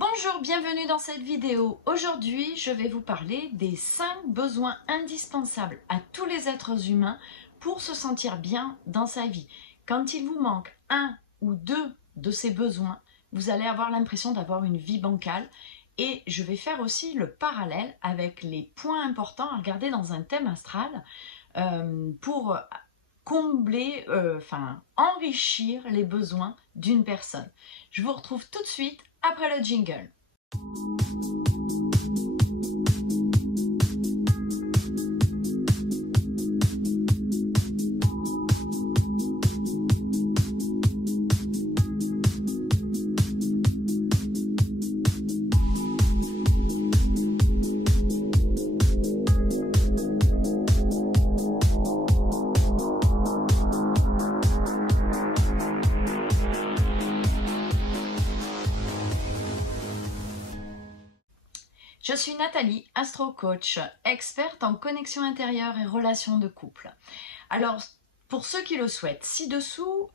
Bonjour, bienvenue dans cette vidéo. Aujourd'hui, je vais vous parler des 5 besoins indispensables à tous les êtres humains pour se sentir bien dans sa vie. Quand il vous manque un ou deux de ces besoins, vous allez avoir l'impression d'avoir une vie bancale. Et je vais faire aussi le parallèle avec les points importants à regarder dans un thème astral pour combler, enrichir les besoins d'une personne. Je vous retrouve tout de suite après le jingle. Je suis Nathalie, astro-coach, experte en connexion intérieure et relations de couple. Alors, pour ceux qui le souhaitent, ci-dessous,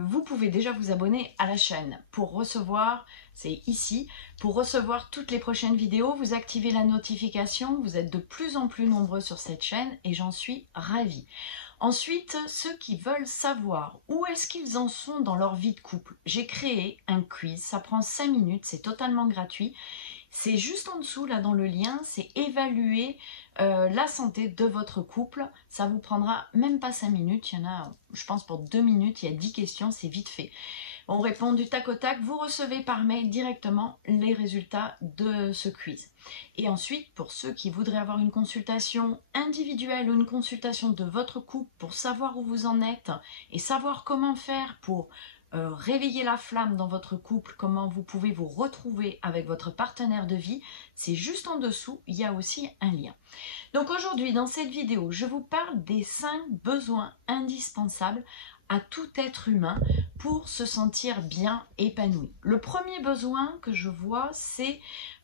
vous pouvez déjà vous abonner à la chaîne pour recevoir, c'est ici, pour recevoir toutes les prochaines vidéos, vous activez la notification, vous êtes de plus en plus nombreux sur cette chaîne et j'en suis ravie. Ensuite, ceux qui veulent savoir où est-ce qu'ils en sont dans leur vie de couple, j'ai créé un quiz, ça prend 5 minutes, c'est totalement gratuit. C'est juste en dessous, là dans le lien, c'est évaluer la santé de votre couple. Ça vous prendra même pas 5 minutes, il y en a, je pense pour 2 minutes, il y a 10 questions, c'est vite fait. On répond du tac au tac, vous recevez par mail directement les résultats de ce quiz. Et ensuite, pour ceux qui voudraient avoir une consultation individuelle ou une consultation de votre couple pour savoir où vous en êtes et savoir comment faire pour réveiller la flamme dans votre couple, comment vous pouvez vous retrouver avec votre partenaire de vie, c'est juste en dessous, il y a aussi un lien. Donc aujourd'hui, dans cette vidéo, je vous parle des 5 besoins indispensables à tout être humain pour se sentir bien épanoui. Le premier besoin que je vois, c'est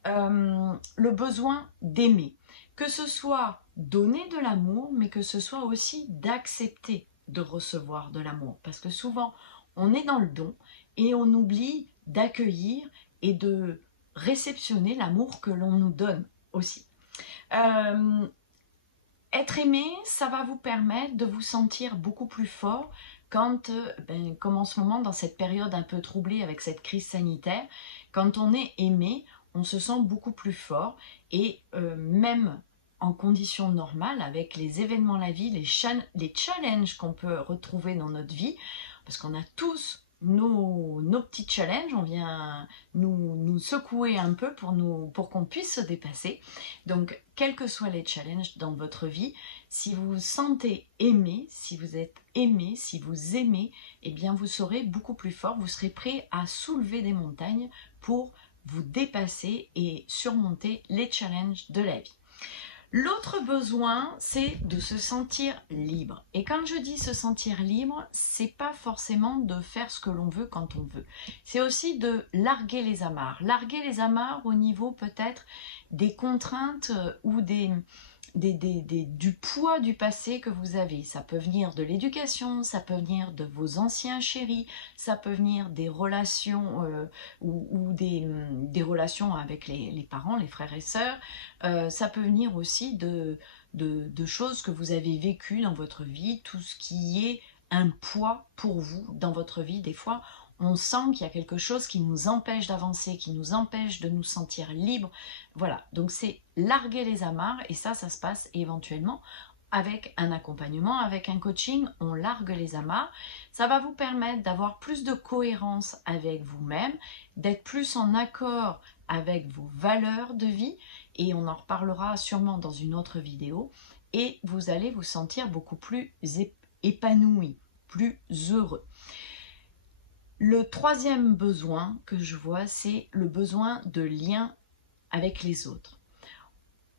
le besoin d'aimer. Que ce soit donner de l'amour, mais que ce soit aussi d'accepter de recevoir de l'amour. Parce que souvent, on est dans le don et on oublie d'accueillir et de réceptionner l'amour que l'on nous donne aussi. Être aimé, ça va vous permettre de vous sentir beaucoup plus fort quand, comme en ce moment dans cette période un peu troublée avec cette crise sanitaire, quand on est aimé, on se sent beaucoup plus fort et même en conditions normales, avec les événements de la vie, les challenges qu'on peut retrouver dans notre vie, parce qu'on a tous nos petits challenges, on vient nous secouer un peu pour qu'on puisse se dépasser. Donc, quels que soient les challenges dans votre vie, si vous vous sentez aimé, si vous êtes aimé, si vous aimez, eh bien vous serez beaucoup plus fort, vous serez prêt à soulever des montagnes pour vous dépasser et surmonter les challenges de la vie. L'autre besoin, c'est de se sentir libre. Et quand je dis se sentir libre, c'est pas forcément de faire ce que l'on veut quand on veut. C'est aussi de larguer les amarres. Larguer les amarres au niveau peut-être des contraintes ou du poids du passé que vous avez. Ça peut venir de l'éducation, ça peut venir de vos anciens chéris, ça peut venir des relations ou des relations avec les parents, les frères et sœurs. Ça peut venir aussi de choses que vous avez vécues dans votre vie, tout ce qui est un poids pour vous dans votre vie. Des fois, on sent qu'il y a quelque chose qui nous empêche d'avancer, qui nous empêche de nous sentir libres. Voilà, donc c'est larguer les amarres et ça se passe éventuellement avec un accompagnement, avec un coaching, on largue les amarres. Ça va vous permettre d'avoir plus de cohérence avec vous-même, d'être plus en accord avec vos valeurs de vie et on en reparlera sûrement dans une autre vidéo et vous allez vous sentir beaucoup plus épanoui, plus heureux. Le troisième besoin que je vois, c'est le besoin de lien avec les autres.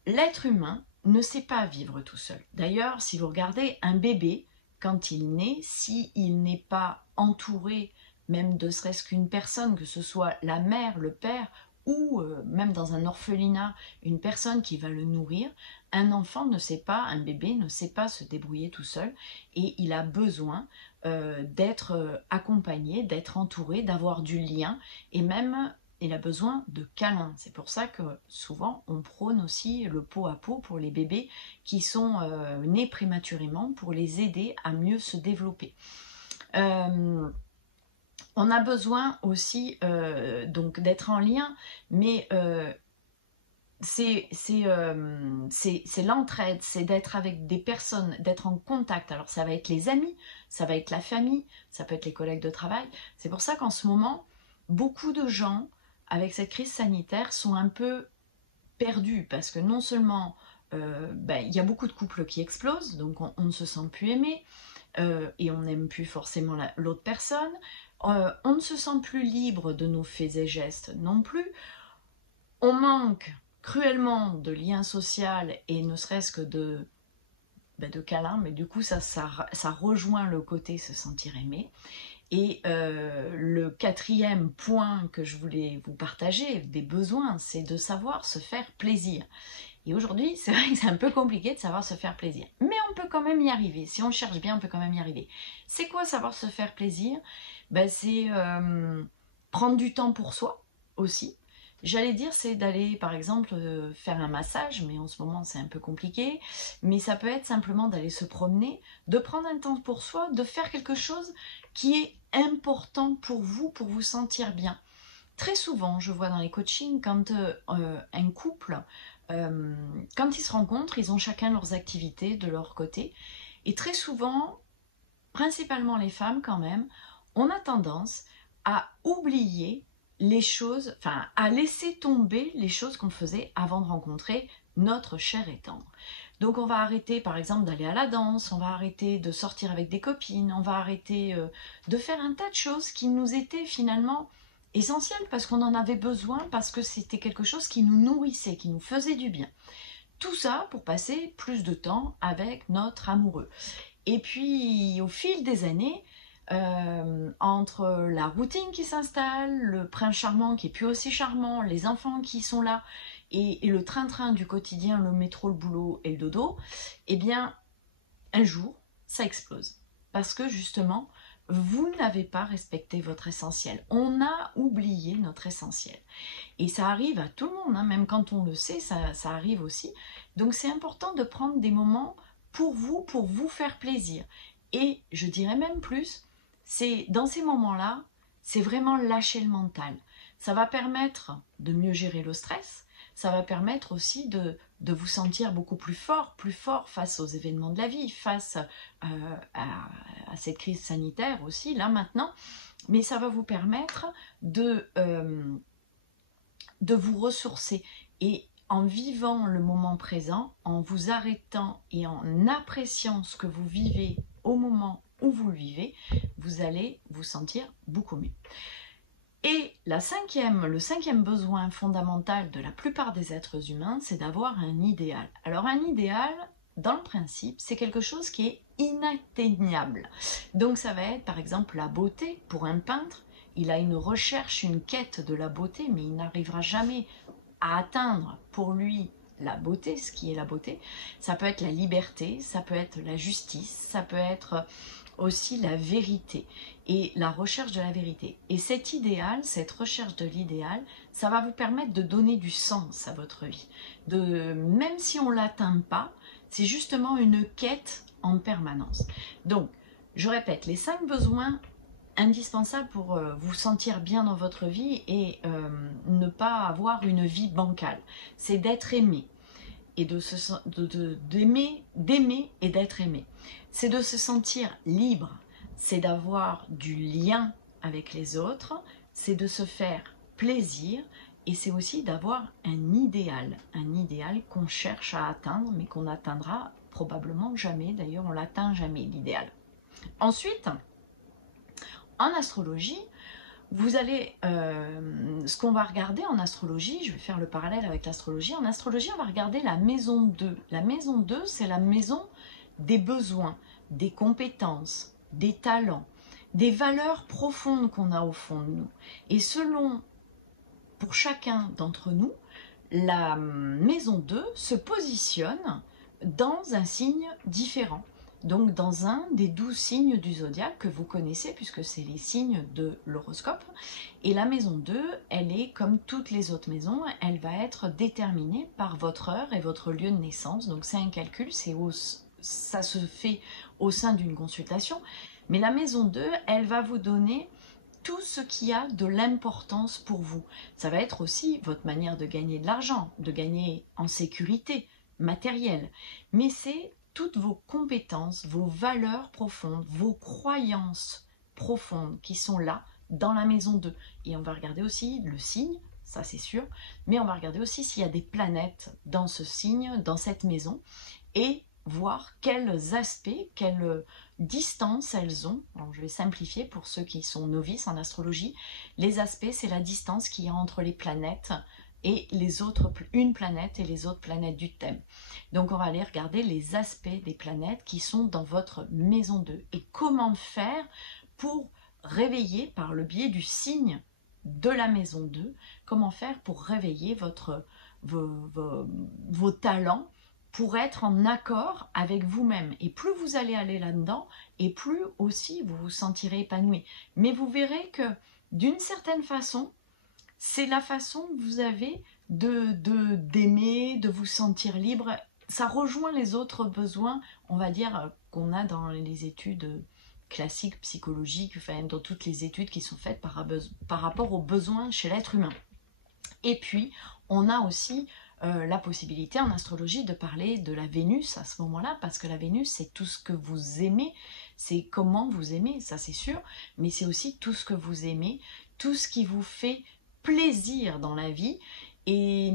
L'être humain ne sait pas vivre tout seul. D'ailleurs, si vous regardez un bébé, quand il naît, s'il n'est pas entouré, même de serait-ce qu'une personne, que ce soit la mère, le père, ou même dans un orphelinat, une personne qui va le nourrir, un enfant ne sait pas, un bébé ne sait pas se débrouiller tout seul et il a besoin d'être accompagné, d'être entouré, d'avoir du lien et même il a besoin de câlins. C'est pour ça que souvent on prône aussi le pot à pot pour les bébés qui sont nés prématurément, pour les aider à mieux se développer. On a besoin aussi donc d'être en lien, mais c'est l'entraide, c'est d'être avec des personnes, d'être en contact. Alors ça va être les amis, ça va être la famille, ça peut être les collègues de travail. C'est pour ça qu'en ce moment, beaucoup de gens, avec cette crise sanitaire, sont un peu perdus, parce que non seulement il y a beaucoup de couples qui explosent, donc on ne se sent plus aimé, et on n'aime plus forcément l'autre personne, on ne se sent plus libre de nos faits et gestes non plus, on manque cruellement de lien social et ne serait-ce que de câlins, mais du coup ça rejoint le côté se sentir aimé. Et le quatrième point que je voulais vous partager des besoins, c'est de savoir se faire plaisir. Et aujourd'hui, c'est vrai que c'est un peu compliqué de savoir se faire plaisir, mais on peut quand même y arriver. Si on cherche bien, on peut quand même y arriver. C'est quoi savoir se faire plaisir? C'est prendre du temps pour soi aussi. J'allais dire, c'est d'aller, par exemple, faire un massage, mais en ce moment, c'est un peu compliqué. Mais ça peut être simplement d'aller se promener, de prendre un temps pour soi, de faire quelque chose qui est important pour vous sentir bien. Très souvent, je vois dans les coachings, quand un couple, quand ils se rencontrent, ils ont chacun leurs activités de leur côté. Et très souvent, principalement les femmes quand même, on a tendance à oublier les choses, enfin à laisser tomber les choses qu'on faisait avant de rencontrer notre chair et tendre. Donc on va arrêter par exemple d'aller à la danse, on va arrêter de sortir avec des copines, on va arrêter de faire un tas de choses qui nous étaient finalement essentielles parce qu'on en avait besoin, parce que c'était quelque chose qui nous nourrissait, qui nous faisait du bien. Tout ça pour passer plus de temps avec notre amoureux. Et puis au fil des années, entre la routine qui s'installe, le prince charmant qui est plus aussi charmant, les enfants qui sont là et le train-train du quotidien, le métro, le boulot et le dodo, eh bien un jour ça explose parce que justement vous n'avez pas respecté votre essentiel. On a oublié notre essentiel et ça arrive à tout le monde, hein, même quand on le sait, ça arrive aussi. Donc c'est important de prendre des moments pour vous faire plaisir. Et je dirais même plus, c'est dans ces moments-là, c'est vraiment lâcher le mental. Ça va permettre de mieux gérer le stress, ça va permettre aussi de vous sentir beaucoup plus fort face aux événements de la vie, face à cette crise sanitaire aussi, là maintenant. Mais ça va vous permettre de vous ressourcer. Et en vivant le moment présent, en vous arrêtant et en appréciant ce que vous vivez au moment où vous le vivez, vous allez vous sentir beaucoup mieux. Et le cinquième besoin fondamental de la plupart des êtres humains, c'est d'avoir un idéal. Alors un idéal, dans le principe, c'est quelque chose qui est inatteignable. Donc ça va être par exemple la beauté. Pour un peintre, il a une recherche, une quête de la beauté, mais il n'arrivera jamais à atteindre pour lui la beauté, ce qui est la beauté. Ça peut être la liberté, ça peut être la justice, ça peut être aussi la vérité et la recherche de la vérité. Et cet idéal, cette recherche de l'idéal, ça va vous permettre de donner du sens à votre vie. Même si on ne l'atteint pas, c'est justement une quête en permanence. Donc, je répète, les 5 besoins indispensables pour vous sentir bien dans votre vie et ne pas avoir une vie bancale. C'est d'être aimé et d'aimer et d'être aimé. C'est de se sentir libre, c'est d'avoir du lien avec les autres, c'est de se faire plaisir et c'est aussi d'avoir un idéal qu'on cherche à atteindre mais qu'on n'atteindra probablement jamais. D'ailleurs, on l'atteint jamais, l'idéal. Ensuite, en astrologie, vous allez, ce qu'on va regarder en astrologie, je vais faire le parallèle avec l'astrologie. En astrologie, on va regarder la maison 2. La maison 2, c'est la maison des besoins, des compétences, des talents, des valeurs profondes qu'on a au fond de nous. Et pour chacun d'entre nous, la maison 2 se positionne dans un signe différent. donc dans un des 12 signes du zodiaque que vous connaissez, puisque c'est les signes de l'horoscope. Et la maison 2, elle est comme toutes les autres maisons, elle va être déterminée par votre heure et votre lieu de naissance. Donc c'est un calcul, ça se fait au sein d'une consultation. Mais la maison 2, elle va vous donner tout ce qui a de l'importance pour vous. Ça va être aussi votre manière de gagner de l'argent, de gagner en sécurité matérielle. Mais c'est toutes vos compétences, vos valeurs profondes, vos croyances profondes qui sont là dans la maison 2. Et on va regarder aussi le signe, ça c'est sûr, mais on va regarder aussi s'il y a des planètes dans ce signe, dans cette maison, et voir quels aspects, quelles distances elles ont. Alors, je vais simplifier pour ceux qui sont novices en astrologie. Les aspects, c'est la distance qu'il y a entre les planètes et les autres, une planète et les autres planètes du thème. Donc on va aller regarder les aspects des planètes qui sont dans votre maison 2 et comment faire pour réveiller par le biais du signe de la maison 2, comment faire pour réveiller vos talents pour être en accord avec vous-même. Et plus vous allez aller là-dedans, et plus aussi vous vous sentirez épanoui. Mais vous verrez que d'une certaine façon, c'est la façon que vous avez d'aimer, de vous sentir libre. Ça rejoint les autres besoins, on va dire, qu'on a dans les études classiques, psychologiques, enfin, dans toutes les études qui sont faites par rapport aux besoins chez l'être humain. Et puis, on a aussi la possibilité en astrologie de parler de la Vénus à ce moment-là, parce que la Vénus, c'est tout ce que vous aimez, c'est comment vous aimez, ça c'est sûr, mais c'est aussi tout ce que vous aimez, tout ce qui vous fait plaisir dans la vie. Et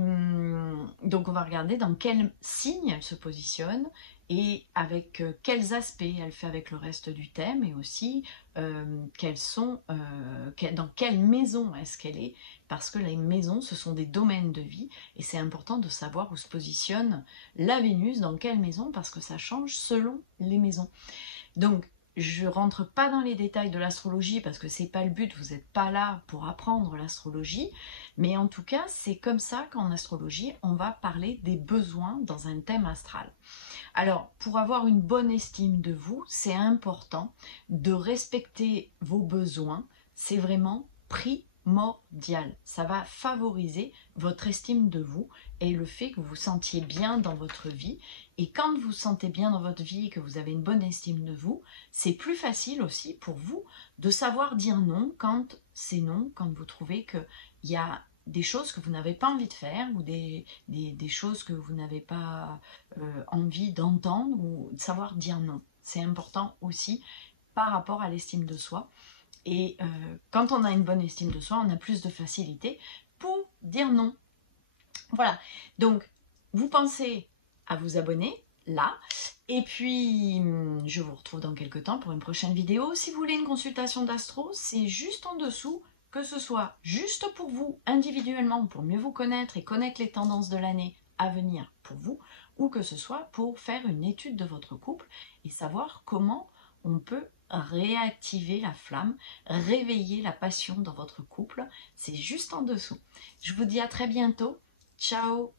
donc on va regarder dans quel signe elle se positionne et avec quels aspects elle fait avec le reste du thème, et aussi dans quelle maison est-ce qu'elle est, parce que les maisons, ce sont des domaines de vie, et c'est important de savoir où se positionne la Vénus, dans quelle maison, parce que ça change selon les maisons. Donc, je ne rentre pas dans les détails de l'astrologie, parce que ce n'est pas le but, vous n'êtes pas là pour apprendre l'astrologie, mais en tout cas, c'est comme ça qu'en astrologie, on va parler des besoins dans un thème astral. Alors, pour avoir une bonne estime de vous, c'est important de respecter vos besoins, c'est vraiment primordial. Ça va favoriser votre estime de vous et le fait que vous vous sentiez bien dans votre vie. Et quand vous vous sentez bien dans votre vie et que vous avez une bonne estime de vous, c'est plus facile aussi pour vous de savoir dire non quand c'est non, quand vous trouvez qu'il y a des choses que vous n'avez pas envie de faire, ou des choses que vous n'avez pas envie d'entendre, ou de savoir dire non. C'est important aussi par rapport à l'estime de soi. Et quand on a une bonne estime de soi, on a plus de facilité pour dire non. Voilà, donc vous pensez à vous abonner là, et puis je vous retrouve dans quelques temps pour une prochaine vidéo. Si vous voulez une consultation d'astro, c'est juste en dessous, que ce soit juste pour vous individuellement, pour mieux vous connaître et connaître les tendances de l'année à venir pour vous, ou que ce soit pour faire une étude de votre couple et savoir comment on peut réactiver la flamme, réveiller la passion dans votre couple. C'est juste en dessous. Je vous dis à très bientôt. Ciao!